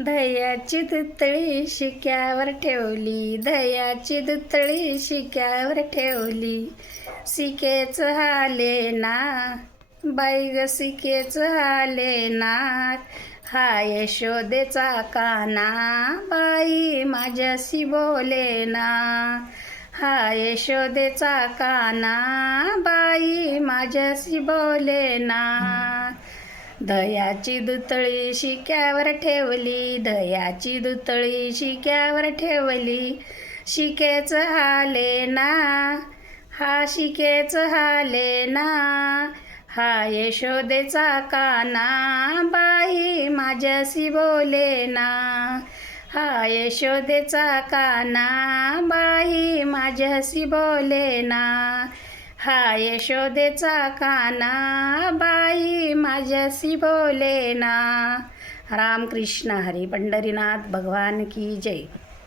दह्याची दुतळी शिक्यावर ठेवली, दह्याची दुतळी शिक्यावर ठेवली. सिकेच हाले ना, बाई ग सिकेच हाले ना. हा यशोदेचा काना, बाई माझ्याशी बोले ना. हा यशोदेचा काना, बाई माझ्याशी बोले ना. दह्याची दुतळी शिक्यावर ठेवली, दह्याची दुतळी शिक्यावर ठेवली. शिकेच हाले ना, हा शिकेच हाले ना. हा यशोदेचा काना, बाई माझ्याशी बोले ना. हा यशोदेचा काना, बाई माझ्याशी बोले ना. हा यशोदेचा काना, बाई माझ्याशी बोले ना. रामकृष्ण हरी. पंढरीनाथ भगवान की जय.